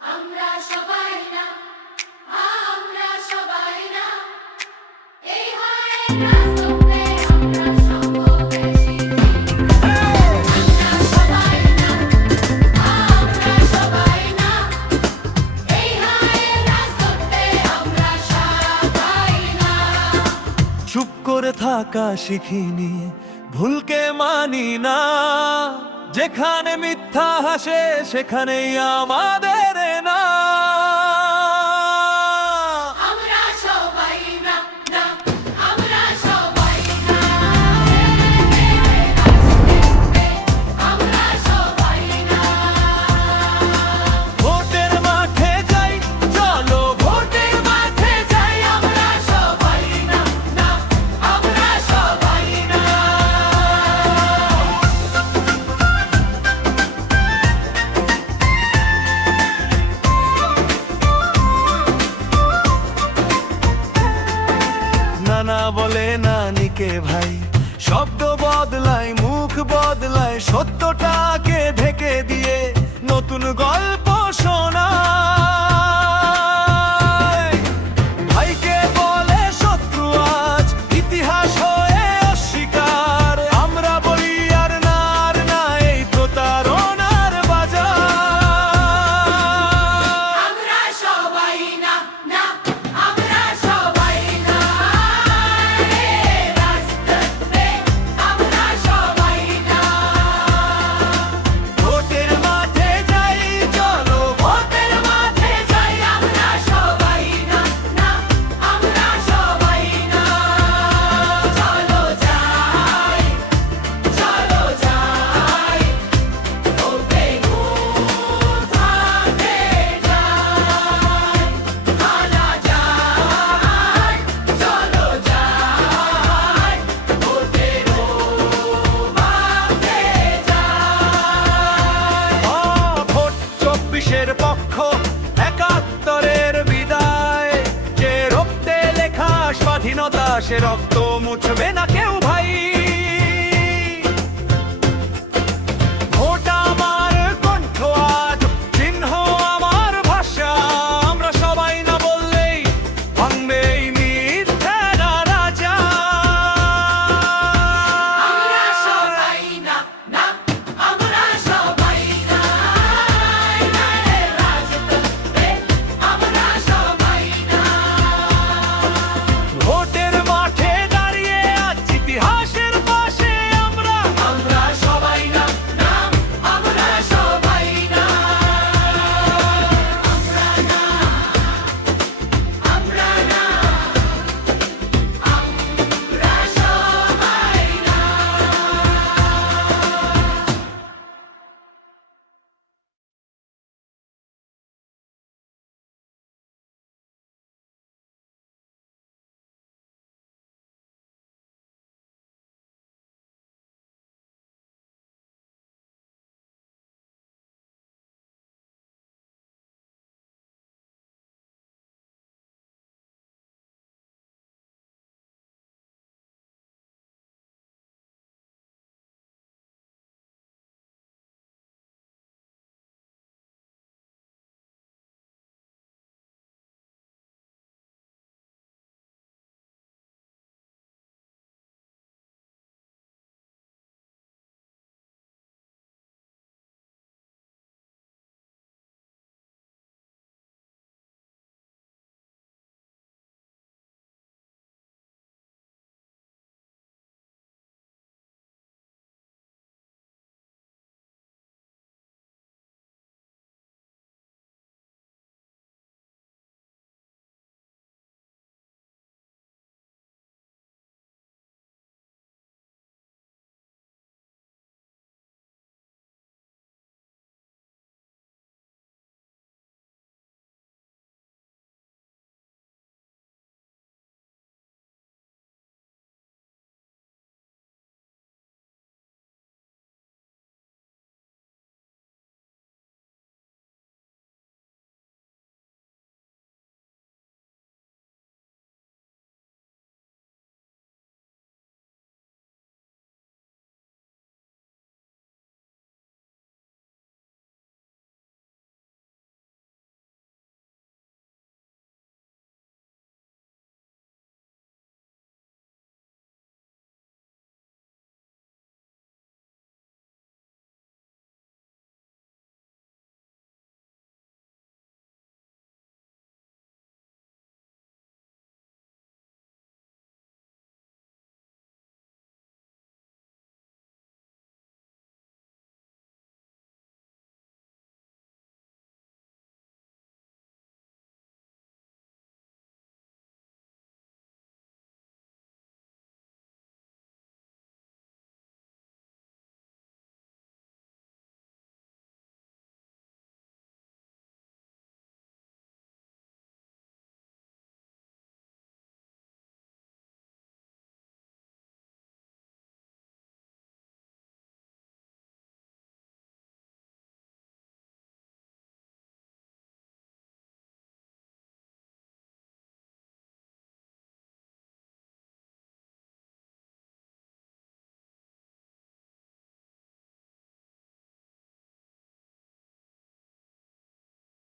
আমরা সবাই না, আমরা সবাই না, এই হয় রাজত্বে আমরা সর্ববেশী। আমরা সবাই না, আমরা সবাই না, এই হয় রাজত্বে আমরা সবাই না। চুপ করে থাকা শিখিনি, ভুলকে মানি না, যেখানে মিথ্যা হাসে সেখানেই আমাদের না। আমরা সবাই না, না, আমরা সবাই না, আমরা সবাই না। ভোটের মাঠে যাই, চলো ভোটের মাঠে যাই, আমরা সবাই না, না, আমরা সবাই না। নানা বলে নানিকে ভাই, শব্দ বদলায়, মুখ বদলায়, সত্যটাকে ঢেকে দিয়ে নতুন গল্প শোনায়। ভাইকে বলে শত্রু আজ, ইতিহাস হয়ে অস্বীকার। আমরা বলি আর না, এই প্রতারণার বাজার। আমরা সবাই না, না, আমরা সবাই না, এই রাজত্বে আমরা সবাই না। ভোটের মাঠে যাই, চলো ভোটের মাঠে যাই, আমরা সবাই না, না, আমরা সবাই না। চলো যাই, চলো যাই, ভোটে ভোট ভাঙতে যাই, মালা যাই, চলো যাই, ভোটের ভাঙতে যাই। ভোট 24-এর পক্ষ, 71-এর বিদায়। যে রক্তে লেখা স্বাধীনতা, সে রক্ত মুছবে না কেউ।